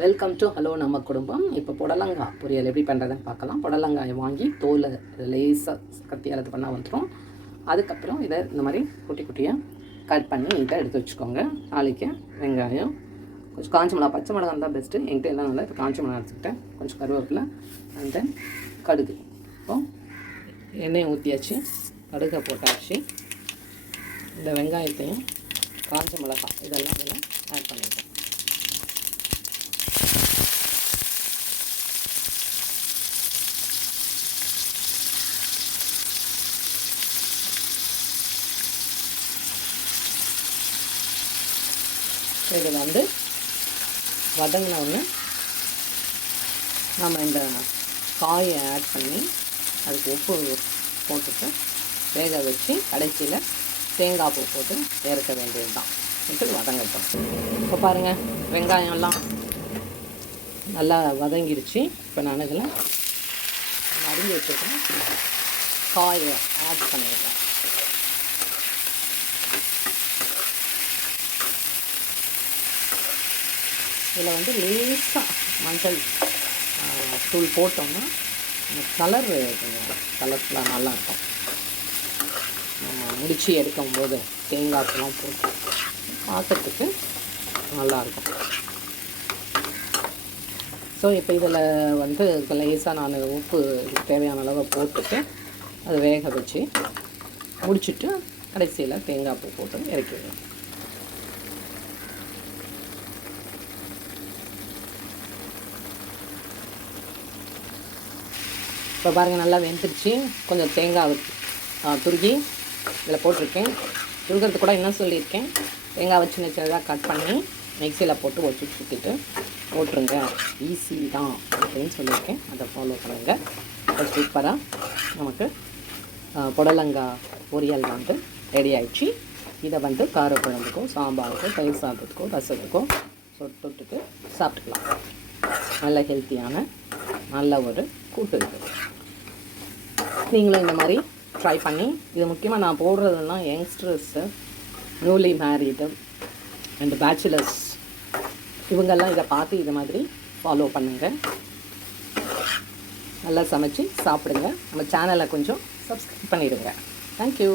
Welcome to hello நம்ம குடும்பம் இப்போ புடலங்காய் பொரியல் எப்படி பண்ணுறதுன்னு பார்க்கலாம். புடலங்காயை வாங்கி தோலை லேசாக கத்தியால் இது பண்ணால் வந்துடும் அதுக்கப்புறம் இதை இந்த மாதிரி குட்டி குட்டியாக கட் பண்ணி நீட்டாக எடுத்து வச்சுக்கோங்க. நாளைக்கு வெங்காயம் கொஞ்சம் காஞ்ச மிளகா பச்சை மிளகா இருந்தால் பெஸ்ட்டு என்கிட்ட எல்லாம் நல்லா இப்போ காஞ்ச மிளகா எடுத்துக்கிட்டேன். கொஞ்சம் கருவேப்பிலை அண்ட் தென் கடுகு. இப்போ எண்ணெயை ஊற்றியாச்சு கடுகை போட்டாச்சு. இந்த வெங்காயத்தையும் காஞ்ச மிளகாய் இதெல்லாம் இதில் ஆட் பண்ணிட்டேன் இது வந்து வதங்கின உடனே நம்ம இந்த காயை ஆட் பண்ணி அதுக்கு உப்பு போட்டுட்டு வேக வச்சு கடைசியில் தேங்காய் பூ போட்டு இறக்க வேண்டியது தான் இது வதங்கட்டும். இப்போ பாருங்கள் வெங்காயம்லாம் நல்லா வதங்கிருச்சு. இப்போ நான் இதில் அரிஞ்சு வச்சுருக்கேன் காயை ஆட் பண்ணிடுறேன். இதில் வந்து லேசாக மஞ்சள் தூள் போட்டோம்னா அந்த கலர் கொஞ்சம் கலர்ஃபுல்லாக நல்லாயிருக்கும். நம்ம முடித்து எடுக்கும்போது தேங்காய் பூலாம் போட்டு பார்க்கறதுக்கு நல்லாயிருக்கும். ஸோ இப்போ இதில் வந்து லேசாக நான் உப்பு தேவையான அளவை போட்டுட்டு அதை வேக வச்சு முடிச்சுட்டு கடைசியில் தேங்காய் பூ போட்டு இறக்கிடுவேன் இப்போ பாருங்கள் நல்லா வெந்துருச்சு. கொஞ்சம் தேங்காய் துருகி இதில் போட்டிருக்கேன். துருகிறது கூட என்ன சொல்லியிருக்கேன். தேங்காய் வச்சு சின்ன சின்னதாக கட் பண்ணி மிக்சியில் போட்டு ஒச்சு சுற்றிட்டு போட்டுருங்க. ஈஸி தான் அப்படின்னு சொல்லியிருக்கேன். அதை ஃபாலோ பண்ணுங்க. இப்போ சூப்பராக நமக்கு புடலங்காய் பொரியல் வந்து ரெடி ஆயிடுச்சு. இதை வந்து காரக்குழம்புக்கும் சாம்பாருக்கும் தயிர் சாதத்துக்கோ ரசத்துக்கோ சொட்டுட்டுக்கு சாப்பிட்டுக்கலாம். நல்ல ஹெல்த்தியான நல்ல ஒரு கூட்டு நீங்களும் இந்த மாதிரி ட்ரை பண்ணி இது முக்கியமாக நான் போடுறதுலாம் youngsters newly married and bachelors இவங்கெல்லாம் இதை பார்த்து இது மாதிரி ஃபாலோ பண்ணுங்கள் நல்லா சமைச்சு சாப்பிடுங்க. நம்ம சேனலை கொஞ்சம் சப்ஸ்கிரைப் பண்ணிடுங்க. தேங்க்யூ